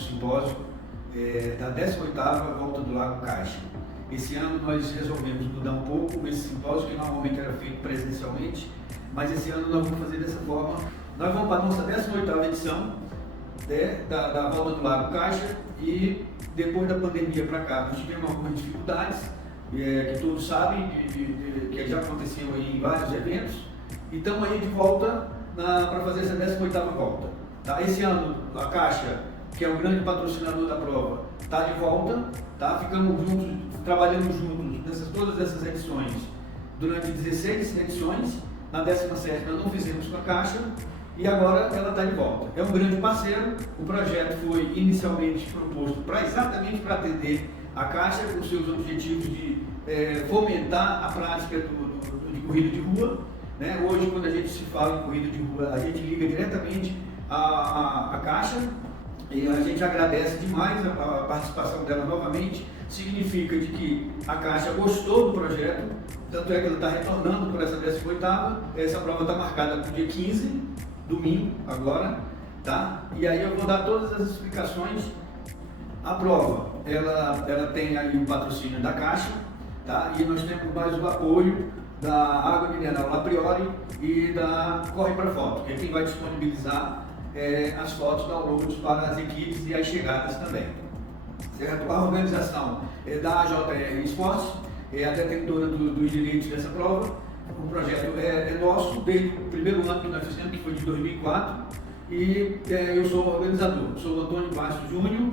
simpósio da 18ª Volta do Lago Caixa. Esse ano nós resolvemos mudar um pouco esse simpósio, que normalmente era feito presencialmente, mas esse ano nós vamos fazer dessa forma. Nós vamos para a nossa 18ª edição da Volta do Lago Caixa, e depois da pandemia para cá nós tivemos algumas dificuldades, que todos sabem, que já aconteciam aí em vários eventos, e estamos aí de volta para fazer essa 18ª volta. Tá? Esse ano a Caixa, que é o grande patrocinador da prova, está de volta, tá? Ficamos juntos, trabalhando juntos todas essas edições durante 16 edições. Na 17ª nós não fizemos com a Caixa e agora ela está de volta. É um grande parceiro. O projeto foi inicialmente proposto exatamente para atender a Caixa com seus objetivos de fomentar a prática de corrida de rua. Né? Hoje, quando a gente se fala em corrida de rua, a gente liga diretamente à Caixa, e a gente agradece demais a participação dela novamente. Significa de que a Caixa gostou do projeto, tanto é que ela está retornando por essa 18ª. Essa prova está marcada para o dia 15, domingo, agora, tá? E aí eu vou dar todas as explicações. A prova, ela tem aí o patrocínio da Caixa, tá? E nós temos mais o apoio da Água Mineral La Priori e da Corre para Foto, que é quem vai disponibilizar as fotos, downloads para as equipes e as chegadas também. Certo? A organização da AJR Esportes é a detentora dos direitos dessa prova. O projeto é nosso desde o primeiro ano que nós fizemos, que foi de 2004, e eu sou o organizador, sou o Antônio Bastos Júnior.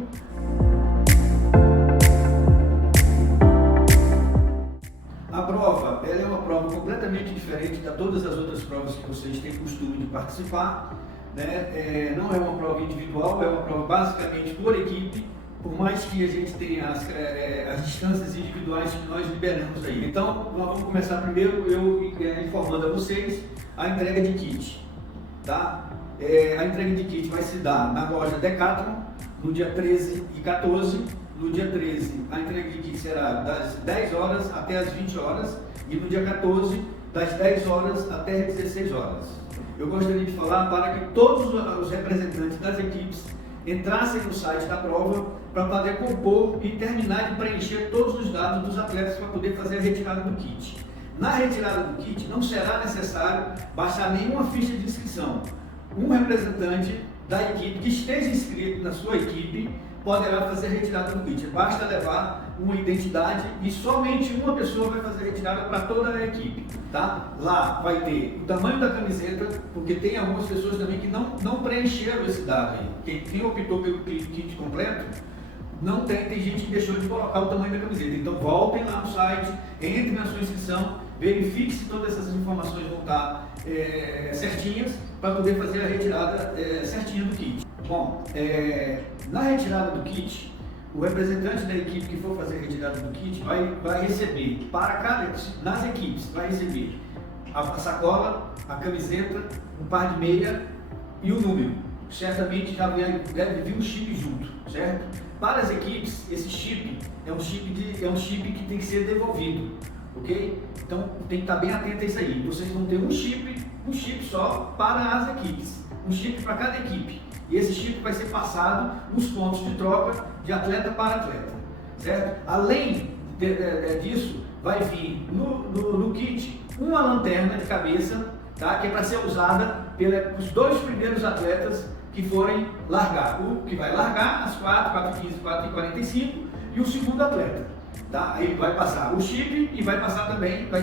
A prova, ela é uma prova completamente diferente de todas as outras provas que vocês têm costume de participar. Né? Não é uma prova individual, é uma prova basicamente por equipe, por mais que a gente tenha as distâncias individuais que nós liberamos aí. Então, nós vamos começar primeiro informando a vocês a entrega de kit. Tá? A entrega de kit vai se dar na loja Decathlon, no dia 13 e 14. No dia 13, a entrega de kit será das 10 horas até as 20 horas, e no dia 14, das 10 horas até as 16 horas. Eu gostaria de falar para que todos os representantes das equipes entrassem no site da prova para poder compor e terminar de preencher todos os dados dos atletas para poder fazer a retirada do kit. Na retirada do kit não será necessário baixar nenhuma ficha de inscrição. Um representante da equipe que esteja inscrito na sua equipe poderá fazer a retirada do kit. Basta levar uma identidade e somente uma pessoa vai fazer a retirada para toda a equipe. Tá? Lá vai ter o tamanho da camiseta, porque tem algumas pessoas também que não preencheram esse dado aí. Quem optou pelo kit completo, não tem gente que deixou de colocar o tamanho da camiseta. Então voltem lá no site, entrem na sua inscrição, verifique se todas essas informações vão estar certinhas para poder fazer a retirada certinha do kit. Bom, na retirada do kit, o representante da equipe que for fazer a retirada do kit vai receber, nas equipes, vai receber a sacola, a camiseta, um par de meia e o número. Certamente já deve vir um chip junto, certo? Para as equipes, esse chip é um chip que tem que ser devolvido, ok? Então tem que estar bem atento a isso aí. Vocês vão ter um chip só para as equipes, um chip para cada equipe. E esse chip vai ser passado nos pontos de troca de atleta para atleta, certo? Além disso, vai vir no kit uma lanterna de cabeça, tá? Que é para ser usada pelos dois primeiros atletas que forem largar. O que vai largar às 4h15, 4h45 e o segundo atleta. Tá? Aí vai passar o chip e vai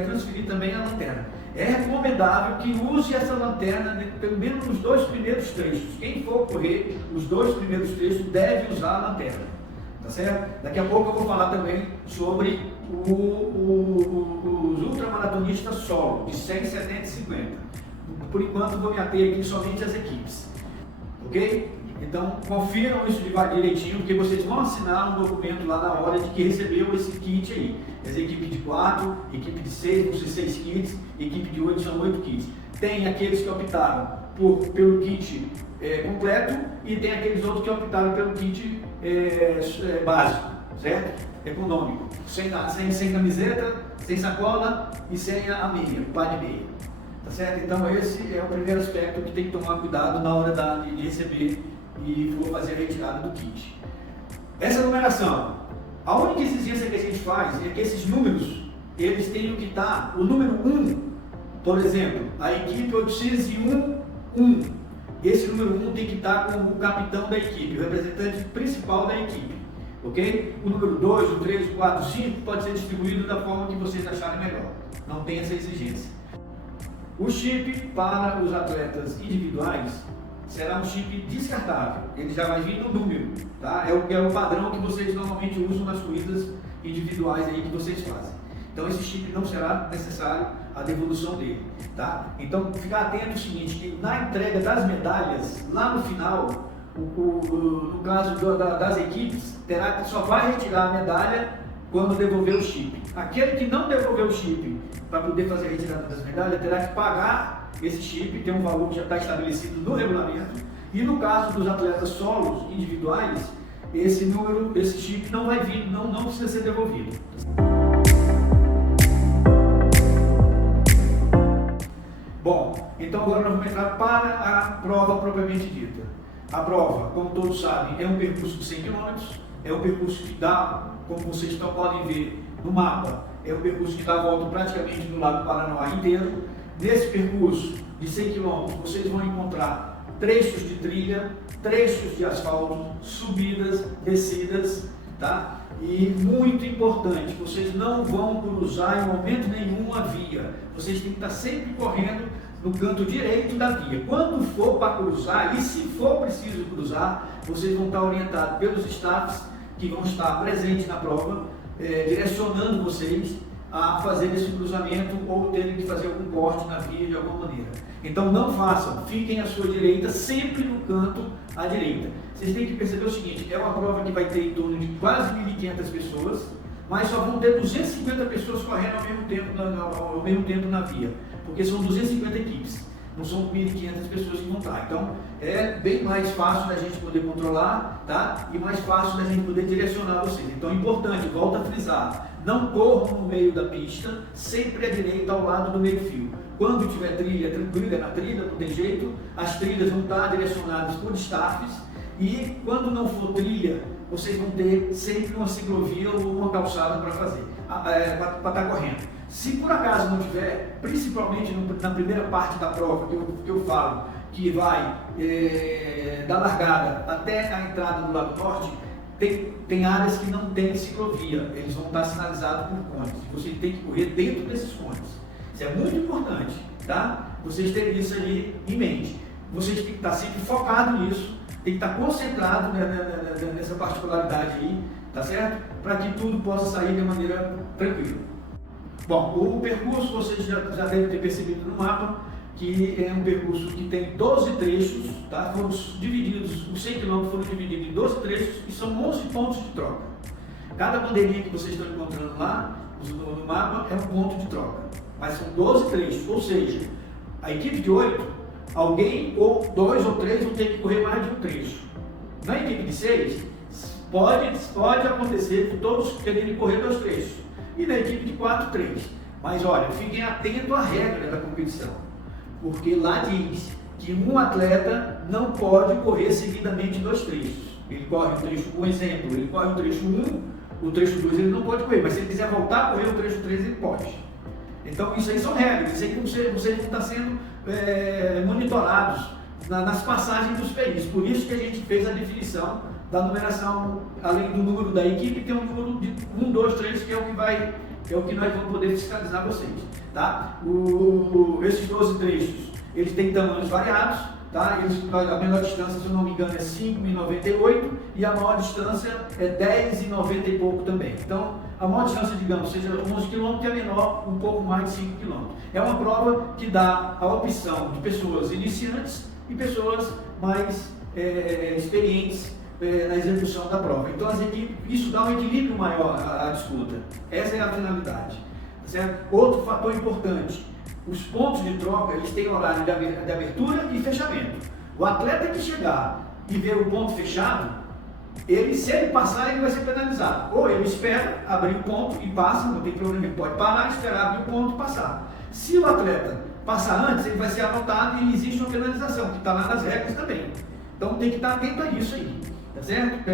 transferir também a lanterna. É recomendável que use essa lanterna pelo menos nos dois primeiros trechos. Quem for correr os dois primeiros trechos deve usar a lanterna. Tá certo? Daqui a pouco eu vou falar também sobre os ultramaratonistas solo, de 100, 70 e 50. Por enquanto vou me ater aqui somente às equipes. Ok? Então confiram isso direitinho, porque vocês vão assinar um documento lá na hora de que recebeu esse kit aí. Essa equipe de 4, equipe de 6, vão ser 6 kits, equipe de 8 são 8 kits. Tem aqueles que optaram pelo kit completo e tem aqueles outros que optaram pelo kit básico, certo? Econômico, sem camiseta, sem sacola e sem a meia, o par de meia. Tá certo? Então esse é o primeiro aspecto que tem que tomar cuidado na hora de receber e for fazer a retirada do kit. Essa numeração, a única exigência que a gente faz é que esses números, eles tenham que estar, o número 1, por exemplo, a equipe 801, esse número 1 tem que estar como o capitão da equipe, o representante principal da equipe, ok? O número 2, o 3, o 4, o 5 pode ser distribuído da forma que vocês acharem melhor, não tem essa exigência. O chip para os atletas individuais será um chip descartável, ele já vai vir no número, tá? É o padrão que vocês normalmente usam nas corridas individuais aí que vocês fazem. Então esse chip não será necessário a devolução dele, tá? Então ficar atento ao seguinte, que na entrega das medalhas, lá no final, no caso das equipes, só vai retirar a medalha quando devolver o chip. Aquele que não devolver o chip para poder fazer a retirada das medalhas, terá que pagar esse chip, tem um valor que já está estabelecido no regulamento, e no caso dos atletas solos individuais, esse chip não vai vir, não precisa ser devolvido. Bom, então agora nós vamos entrar para a prova propriamente dita. A prova, como todos sabem, é um percurso de 100 km, é um percurso que dá, como vocês podem ver no mapa, é um percurso que dá a volta praticamente no Lago Paranoá inteiro. Nesse percurso de 100 km, vocês vão encontrar trechos de trilha, trechos de asfalto, subidas, descidas, tá? E muito importante, vocês não vão cruzar em momento nenhum a via. Vocês têm que estar sempre correndo no canto direito da via. Quando for para cruzar, e se for preciso cruzar, vocês vão estar orientados pelos staffs que vão estar presentes na prova, direcionando vocês a fazer esse cruzamento ou terem que fazer algum corte na via de alguma maneira. Então não façam, fiquem à sua direita, sempre no canto à direita. Vocês têm que perceber o seguinte, é uma prova que vai ter em torno de quase 1.500 pessoas, mas só vão ter 250 pessoas correndo ao mesmo tempo na via, porque são 250 equipes, não são 1.500 pessoas que vão estar. Então é bem mais fácil da gente poder controlar, tá? E mais fácil da gente poder direcionar vocês. Então é importante, volto a frisar, não corram no meio da pista, sempre à direita ao lado do meio fio. Quando tiver trilha, tranquila, na trilha não tem jeito, as trilhas vão estar direcionadas por staffs, e quando não for trilha, vocês vão ter sempre uma ciclovia ou uma calçada para fazer, para estar correndo. Se por acaso não tiver, principalmente na primeira parte da prova, que eu falo, que vai da largada até a entrada do lado norte, tem áreas que não tem ciclovia, eles vão estar sinalizados por cones, você tem que correr dentro desses cones. Isso é muito importante, tá? Vocês terem isso aí em mente. Vocês têm que estar sempre focados nisso, tem que estar concentrado nessa particularidade aí, tá certo? Para que tudo possa sair de maneira tranquila. Bom, o percurso vocês já devem ter percebido no mapa, que é um percurso que tem 12 trechos, tá? Foram divididos, os 100 km foram divididos em 12 trechos e são 11 pontos de troca. Cada bandeirinha que vocês estão encontrando lá no mapa é um ponto de troca, mas são 12 trechos, ou seja, a equipe de 8, alguém ou 2 ou 3 vão ter que correr mais de um trecho. Na equipe de 6, pode acontecer de todos terem correr 2 trechos, e na equipe de 4, 3. Mas olha, fiquem atentos à regra da competição, porque lá diz que um atleta não pode correr seguidamente 2 trechos. Ele corre um trecho, um exemplo, ele corre o trecho 1, o trecho 2 ele não pode correr, mas se ele quiser voltar a correr o trecho 3, ele pode. Então isso aí são regras, isso aí vocês vão estar sendo monitorados nas passagens dos períodos. Por isso que a gente fez a definição da numeração, além do número da equipe, tem um número de 1, 2, 3, que é o que nós vamos poder fiscalizar vocês. Tá? Esses 12 trechos, eles têm tamanhos variados, tá? A menor distância, se eu não me engano, é 5,98 e a maior distância é 10,90 e pouco também. Então, a maior distância, digamos, seja 11 km e a menor um pouco mais de 5 km. É uma prova que dá a opção de pessoas iniciantes e pessoas mais experientes na execução da prova. Então, as equipes, isso dá um equilíbrio maior à disputa. Essa é a finalidade. Certo? Outro fator importante, os pontos de troca, eles têm horário de abertura e fechamento. O atleta que chegar e ver o ponto fechado, se ele passar, ele vai ser penalizado. Ou ele espera abrir o ponto e passa, não tem problema, ele pode parar, esperar abrir o ponto e passar. Se o atleta passar antes, ele vai ser anotado e existe uma penalização, que está lá nas regras também. Então tem que estar atento a isso aí, tá certo?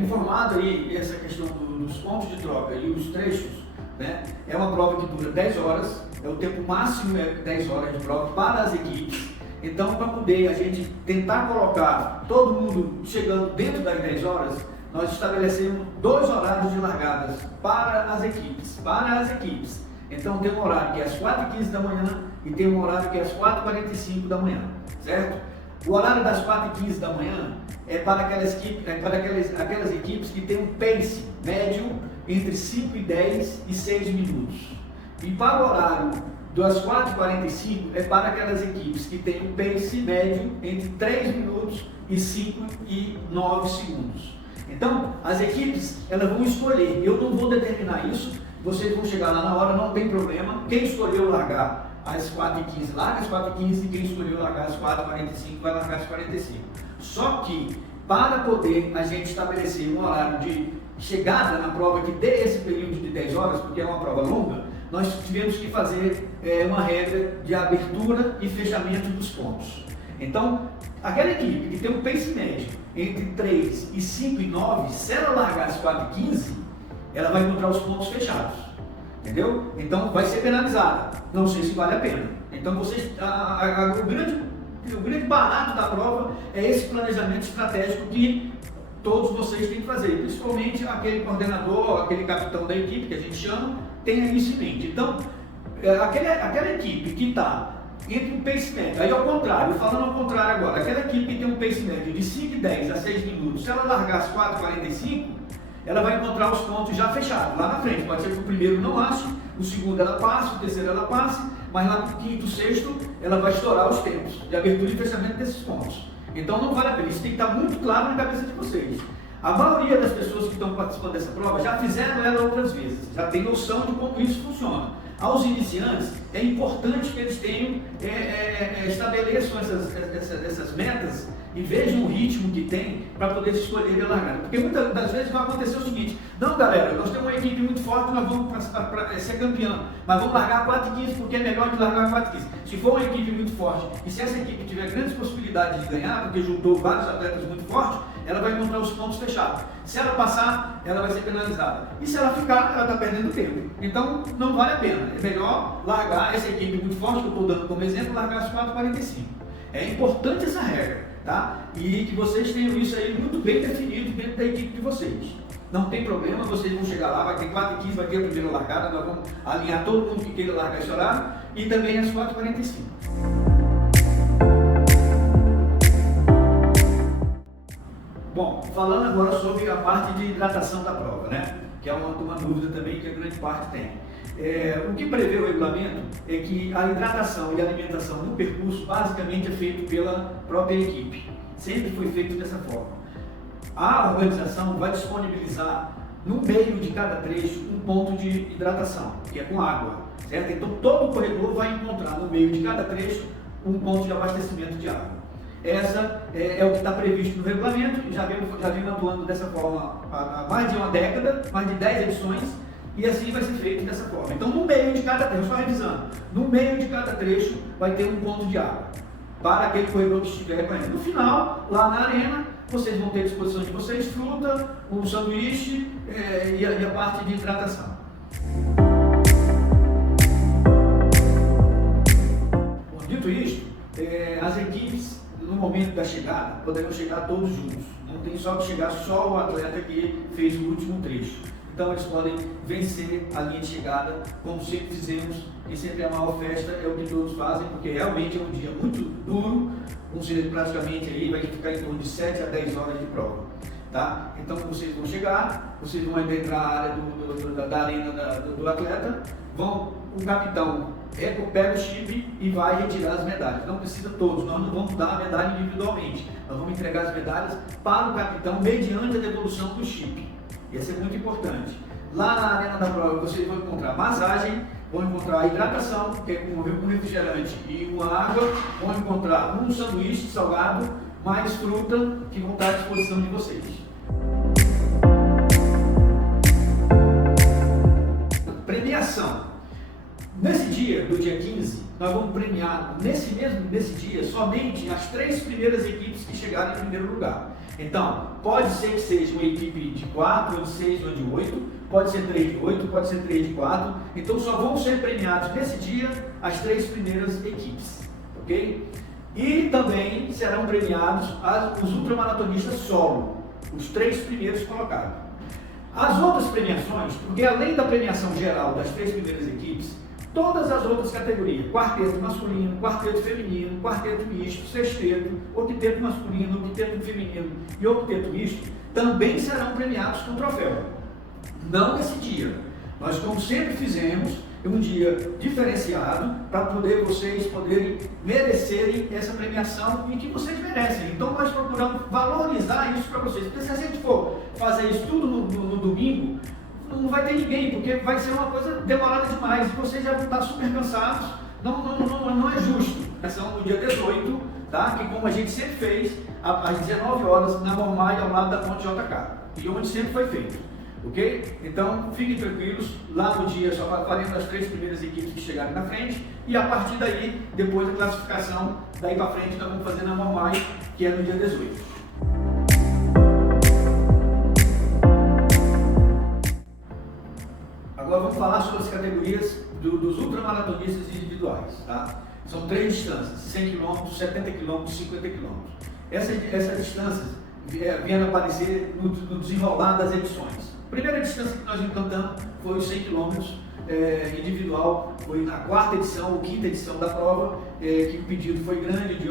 Informado aí essa questão dos pontos de troca e os trechos, né? É uma prova que dura 10 horas, o tempo máximo é 10 horas de prova para as equipes. Então, para poder a gente tentar colocar todo mundo chegando dentro das 10 horas, nós estabelecemos 2 horários de largadas para as equipes. Então tem um horário que é às 4h15 da manhã e tem um horário que é às 4h45 da manhã, certo? O horário das 4h15 da manhã é para aquelas equipes que têm um pace médio entre 5 e 10 e 6 minutos. E para o horário das 4h45 é para aquelas equipes que têm um pace médio entre 3 minutos e 5 e 9 segundos. Então, as equipes, elas vão escolher, eu não vou determinar isso, vocês vão chegar lá na hora, não tem problema. Quem escolheu largar às 4h15, larga às 4h15, e quem escolheu largar às 4h45, vai largar às 4h45. Só que, para poder a gente estabelecer um horário de chegada na prova que dê esse período de 10 horas, porque é uma prova longa, nós tivemos que fazer uma regra de abertura e fechamento dos pontos. Então, aquela equipe que tem um pace médio entre 3 e 5 e 9, se ela largar às 4h15, ela vai encontrar os pontos fechados, entendeu? Então vai ser penalizada, não sei se vale a pena. Então vocês, o grande barato da prova é esse planejamento estratégico que todos vocês têm que fazer, principalmente aquele coordenador, aquele capitão da equipe que a gente chama, tenha isso em mente. Então, aquela equipe que está entre um pace médio, aí ao contrário, falando ao contrário agora, aquela equipe que tem um pace médio de 5 e 10 a 6 minutos, se ela largar às 4h45, ela vai encontrar os pontos já fechados, lá na frente. Pode ser que o primeiro não ache, o segundo ela passe, o terceiro ela passe, mas lá no quinto, sexto, ela vai estourar os tempos de abertura e fechamento desses pontos. Então não vale a pena, isso tem que estar muito claro na cabeça de vocês. A maioria das pessoas que estão participando dessa prova já fizeram ela outras vezes, já tem noção de como isso funciona. Aos iniciantes, é importante que eles tenham, estabeleçam essas metas e vejam o ritmo que tem para poder escolher a largada. Porque muitas das vezes vai acontecer o seguinte: não, galera, nós temos uma equipe muito forte, nós vamos para ser campeão, mas vamos largar 4h15 porque é melhor que largar 4h15. Se for uma equipe muito forte e se essa equipe tiver grandes possibilidades de ganhar, porque juntou vários atletas muito fortes, ela vai encontrar os pontos fechados. Se ela passar, ela vai ser penalizada. E se ela ficar, ela está perdendo tempo. Então, não vale a pena. É melhor largar essa equipe muito forte, que eu estou dando como exemplo, largar às 4h45. É importante essa regra, tá? E que vocês tenham isso aí muito bem definido dentro da equipe de vocês. Não tem problema, vocês vão chegar lá, vai ter 4h15, vai ter a primeira largada, nós vamos alinhar todo mundo que queira largar esse horário, e também às 4h45. Bom, falando agora sobre a parte de hidratação da prova, né? Que é uma dúvida também que a grande parte tem. O que prevê o regulamento é que a hidratação e a alimentação no percurso basicamente é feito pela própria equipe. Sempre foi feito dessa forma. A organização vai disponibilizar no meio de cada trecho um ponto de hidratação, que é com água, certo? Então todo o corredor vai encontrar no meio de cada trecho um ponto de abastecimento de água. Essa é o que está previsto no regulamento, já vem atuando dessa forma há mais de uma década, mais de 10 edições, e assim vai ser feito dessa forma. Então, no meio de cada trecho, só revisando, no meio de cada trecho vai ter um ponto de água para aquele corredor que estiver correndo. No final, lá na arena, vocês vão ter à disposição de vocês fruta, um sanduíche e a parte de hidratação. Bom, dito isto, as equipes no momento da chegada poderão chegar todos juntos. Não tem só que chegar só o atleta que fez o último trecho. Então eles podem vencer a linha de chegada, como sempre fizemos, e sempre a maior festa é o que todos fazem, porque realmente é um dia muito duro, praticamente aí vai ficar em torno de 7 a 10 horas de prova. Tá? Então vocês vão chegar, vocês vão adentrar a área da arena do atleta, o capitão pega o chip e vai retirar as medalhas. Não precisa todos, nós não vamos dar a medalha individualmente, nós vamos entregar as medalhas para o capitão mediante a devolução do chip. Isso é muito importante. Lá na arena da prova vocês vão encontrar massagem, vão encontrar hidratação, que é com refrigerante e uma água, vão encontrar um sanduíche salgado, mais fruta, que vão estar à disposição de vocês. Premiação. Nesse dia, do dia 15, nós vamos premiar nesse dia somente as 3 primeiras equipes que chegarem em primeiro lugar. Então, pode ser que seja uma equipe de 4, ou de 6, ou de 8, pode ser 3 de 8, pode ser 3 de 4. Então, só vão ser premiados nesse dia as 3 primeiras equipes, ok? E também serão premiados os ultramaratonistas solo, os 3 primeiros colocados. As outras premiações, porque além da premiação geral das 3 primeiras equipes, todas as outras categorias, quarteto masculino, quarteto feminino, quarteto misto, sexteto, octeto masculino, octeto feminino e octeto misto, também serão premiados com troféu. Não nesse dia. Nós, como sempre fizemos, um dia diferenciado para poder vocês poderem merecerem essa premiação e que vocês merecem. Então nós procuramos valorizar isso para vocês. Porque se a gente for fazer isso tudo no domingo, não vai ter ninguém, porque vai ser uma coisa demorada demais. Vocês já vão estar super cansados. Não é justo. São no dia 18, tá? Que como a gente sempre fez, às 19 horas, na Mormaia, ao lado da Ponte JK. E onde sempre foi feito. Ok? Então, fiquem tranquilos, lá no dia só faremos as 3 primeiras equipes que chegarem na frente e a partir daí, depois da classificação, daí para frente nós vamos fazer na Mormaia, que é no dia 18. Agora vamos falar sobre as categorias dos ultramaratonistas individuais, tá? São 3 distâncias, 100 km, 70 km, 50 km. Essas distâncias vieram aparecer no desenrolar das edições. A primeira distância que nós implantamos foi os 100 km individual, foi na 4ª edição ou 5ª edição da prova, que o pedido foi grande, de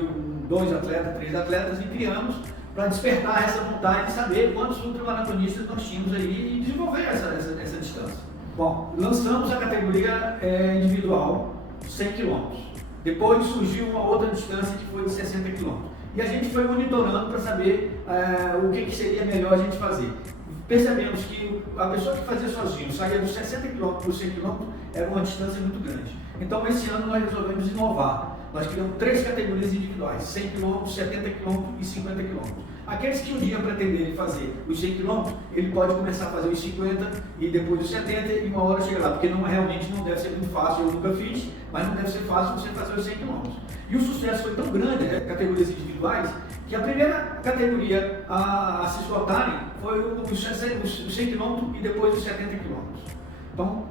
2 atletas, 3 atletas, e criamos para despertar essa vontade de saber quantos ultramaratonistas nós tínhamos aí e desenvolver essa distância. Bom, lançamos a categoria individual, 100 km. Depois surgiu uma outra distância que foi de 60 km. E a gente foi monitorando para saber o que seria melhor a gente fazer. Percebemos que a pessoa que fazia sozinho saía dos 60 km por 100 km era uma distância muito grande. Então, esse ano nós resolvemos inovar. Nós criamos 3 categorias individuais, 100 km, 70 km e 50 km. Aqueles que um dia pretenderem fazer os 100 km, ele pode começar a fazer os 50 e depois os 70 e uma hora chega lá, porque realmente não deve ser muito fácil, eu nunca fiz, mas não deve ser fácil você fazer os 100 km. E o sucesso foi tão grande, categorias individuais, que a primeira categoria a se esgotarem foi os 100 km e depois os 70 km. Então,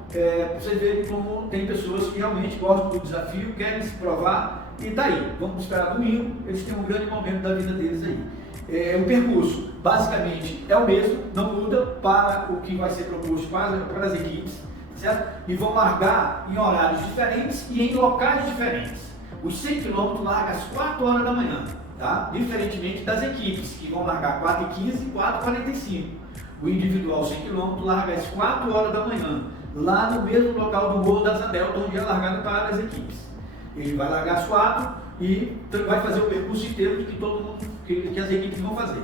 vocês verem como tem pessoas que realmente gostam do desafio, querem se provar, e tá aí, vamos esperar domingo, eles têm um grande momento da vida deles aí. O percurso, basicamente, é o mesmo, não muda para o que vai ser proposto para as equipes, certo? E vão largar em horários diferentes e em locais diferentes. Os 100 km largam às 4 horas da manhã, tá? Diferentemente das equipes, que vão largar 4h15 e 4h45. O individual 100 km larga às 4 horas da manhã, lá no mesmo local do Morro da Zadelta, onde é largado para as equipes. Ele vai largar às 4 e vai fazer o percurso inteiro que as equipes vão fazer.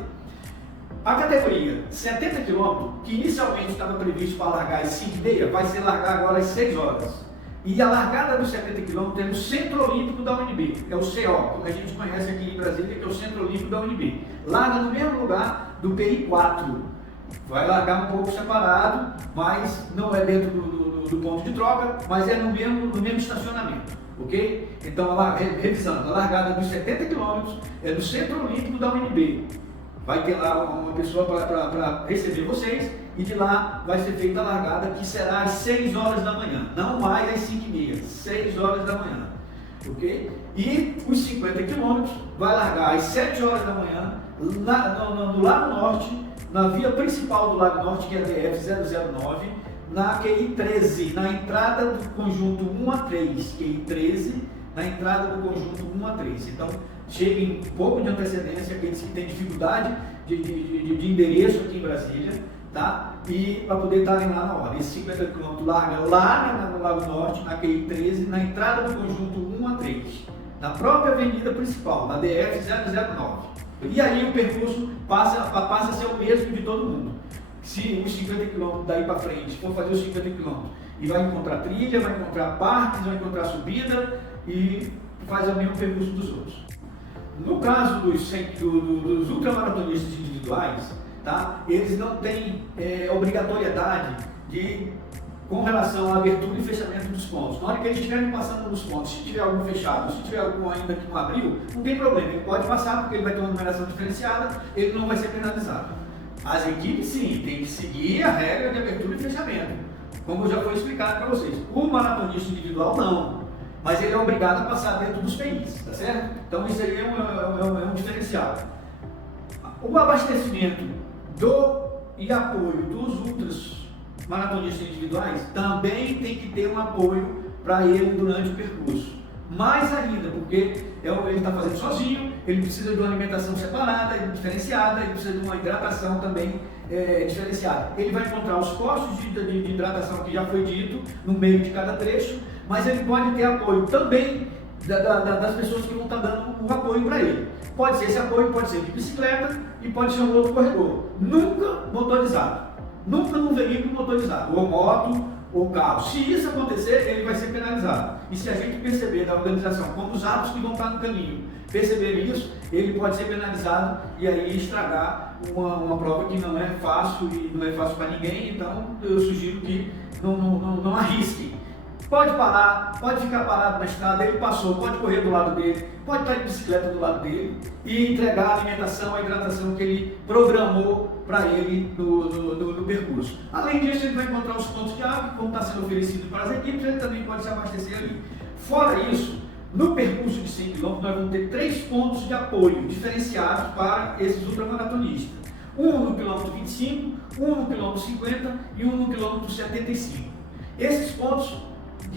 A categoria 70 km, que inicialmente estava previsto para largar às 5h30, vai ser largar agora às 6 horas. E a largada dos 70 km é no Centro Olímpico da UNB, é o CO, como a gente conhece aqui em Brasília, que é o Centro Olímpico da UNB. Larga no mesmo lugar do PI4. Vai largar um pouco separado, mas não é dentro do ponto de troca, mas é no mesmo estacionamento, ok? Então, revisando, a largada dos 70 km é no Centro Olímpico da UNB. Vai ter lá uma pessoa para receber vocês e de lá vai ser feita a largada, que será às 6 horas da manhã, não mais às 5h30, 6 horas da manhã, ok? E os 50 km vai largar às 7 horas da manhã, no Lago Norte, na via principal do Lago Norte, que é a DF-009, na QI 13, na entrada do conjunto 1 a 3, QI 13, na entrada do conjunto 1 a 3. Então, cheguem um pouco de antecedência, aqueles que têm dificuldade de endereço aqui em Brasília, tá? E para poder estarem lá na hora. Esse 50 km larga lá no Lago Norte, na QI 13, na entrada do conjunto 1 a 3, na própria avenida principal, na DF-009. E aí o percurso passa a ser o mesmo de todo mundo. Se os 50 km daí para frente for fazer os 50 km e vai encontrar trilha, vai encontrar parques, vai encontrar subida e faz o mesmo percurso dos outros. No caso dos ultramaratonistas individuais, tá? Eles não têm obrigatoriedade de com relação à abertura e fechamento dos pontos. Na hora que eles estiverem passando nos pontos, se tiver algum fechado, se tiver algum ainda que não abriu, não tem problema, ele pode passar porque ele vai ter uma numeração diferenciada, ele não vai ser penalizado. As equipes sim, tem que seguir a regra de abertura e fechamento, como já foi explicado para vocês. O maratonista individual não, mas ele é obrigado a passar dentro dos PIs, tá certo? Então isso aí é um diferencial. O abastecimento e apoio dos ultras maratonistas individuais também tem que ter um apoio para ele durante o percurso. Mais ainda, porque ele está fazendo sozinho, ele precisa de uma alimentação separada, diferenciada, ele precisa de uma hidratação também diferenciada. Ele vai encontrar os postos de hidratação que já foi dito no meio de cada trecho, mas ele pode ter apoio também das pessoas que vão estar dando o apoio para ele. Pode ser esse apoio, pode ser de bicicleta e pode ser um outro corredor. Nunca motorizado. Nunca num veículo motorizado, ou moto, ou carro. Se isso acontecer, ele vai ser penalizado. E se a gente perceber da organização, como os atos que vão estar no caminho perceberem isso, ele pode ser penalizado e aí estragar uma prova que não é fácil e não é fácil para ninguém. Então eu sugiro que não arrisquem. Pode parar, pode ficar parado na estrada, ele passou, pode correr do lado dele, pode estar de bicicleta do lado dele e entregar a alimentação, a hidratação que ele programou para ele no percurso. Além disso, ele vai encontrar os pontos de água que vão estar sendo oferecidos para as equipes, ele também pode se abastecer ali. Fora isso, no percurso de 100 km, nós vamos ter 3 pontos de apoio diferenciados para esses ultramaratonistas. Um no quilômetro 25, um no quilômetro 50 e um no quilômetro 75. Esses pontos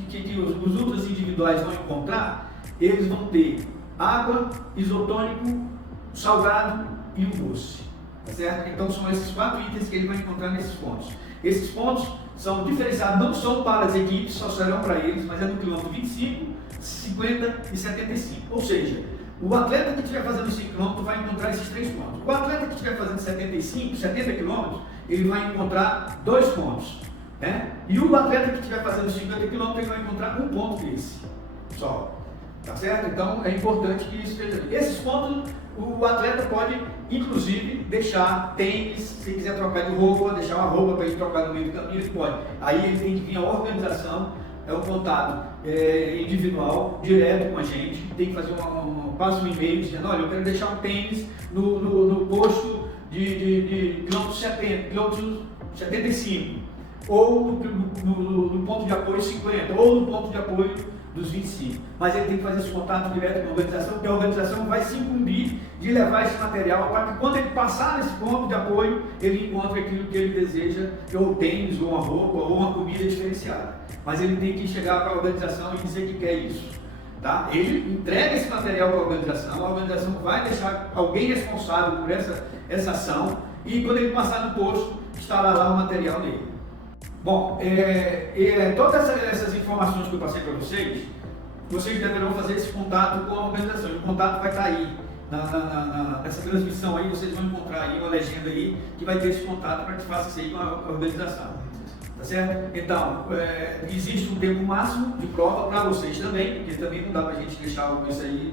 que os ultras individuais vão encontrar, eles vão ter água, isotônico, salgado e um doce, tá certo? Então são esses 4 itens que ele vai encontrar nesses pontos. Esses pontos são diferenciados, não são para as equipes, só serão para eles, mas é no quilômetro 25, 50 e 75. Ou seja, o atleta que estiver fazendo 5 km vai encontrar esses 3 pontos. O atleta que estiver fazendo 75, 70 km, ele vai encontrar 2 pontos. E o atleta que estiver fazendo 50 km, ele vai encontrar um ponto desse só, tá certo? Então é importante que isso esteja ali. Esses pontos o atleta pode inclusive deixar tênis, se quiser trocar de roupa, deixar uma roupa para ele trocar no meio do caminho, ele pode. Aí ele tem que vir a organização, é um contato individual, direto com a gente, tem que fazer passa um e-mail dizendo, olha, eu quero deixar um tênis no posto de quilômetro 70, quilômetro 75. Ou no ponto de apoio 50, ou no ponto de apoio dos 25. Mas ele tem que fazer esse contato direto com a organização, porque a organização vai se incumbir de levar esse material para que quando ele passar nesse ponto de apoio, ele encontre aquilo que ele deseja, ou tênis, ou uma roupa, ou uma comida diferenciada. Mas ele tem que chegar para a organização e dizer que quer isso. Tá? Ele entrega esse material para a organização vai deixar alguém responsável por essa ação, e quando ele passar no posto, estará lá o material dele. Bom, todas essas informações que eu passei para vocês, vocês deverão fazer esse contato com a organização. O contato vai estar aí, nessa transmissão aí, vocês vão encontrar aí uma legenda aí, que vai ter esse contato para que faça isso aí com a organização. Tá certo? Então, existe um tempo máximo de prova para vocês também, porque também não dá para a gente deixar isso aí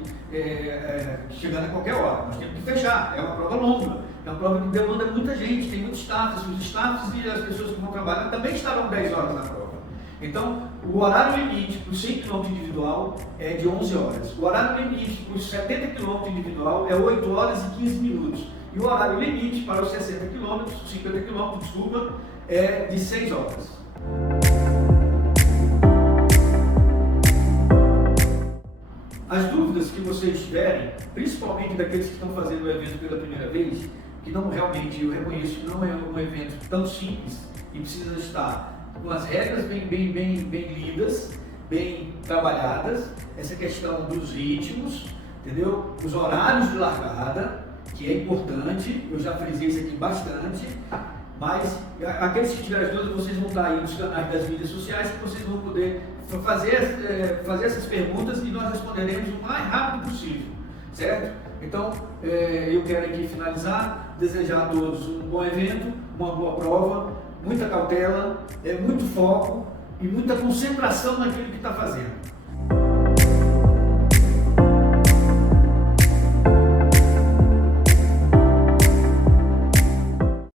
chegando a qualquer hora. Nós temos que fechar, é uma prova longa. É uma prova que demanda muita gente, tem muitos staffs, os staffs e as pessoas que vão trabalhar também estarão 10 horas na prova. Então, o horário limite para os 100 km individual é de 11 horas. O horário limite para os 70 km individual é 8 horas e 15 minutos. E o horário limite para os 60 km, 50 km, desculpa, é de 6 horas. As dúvidas que vocês tiverem, principalmente daqueles que estão fazendo o evento pela primeira vez, que não realmente, eu reconheço que não é um evento tão simples e precisa estar com as regras bem lidas, bem trabalhadas, essa questão dos ritmos, entendeu? Os horários de largada, que é importante, eu já frisei isso aqui bastante, mas aqueles que tiverem dúvidas, vocês vão estar aí nos canais das mídias sociais, que vocês vão poder fazer essas perguntas e nós responderemos o mais rápido possível, certo? Então, eu quero aqui finalizar, desejar a todos um bom evento, uma boa prova, muita cautela, muito foco e muita concentração naquilo que está fazendo.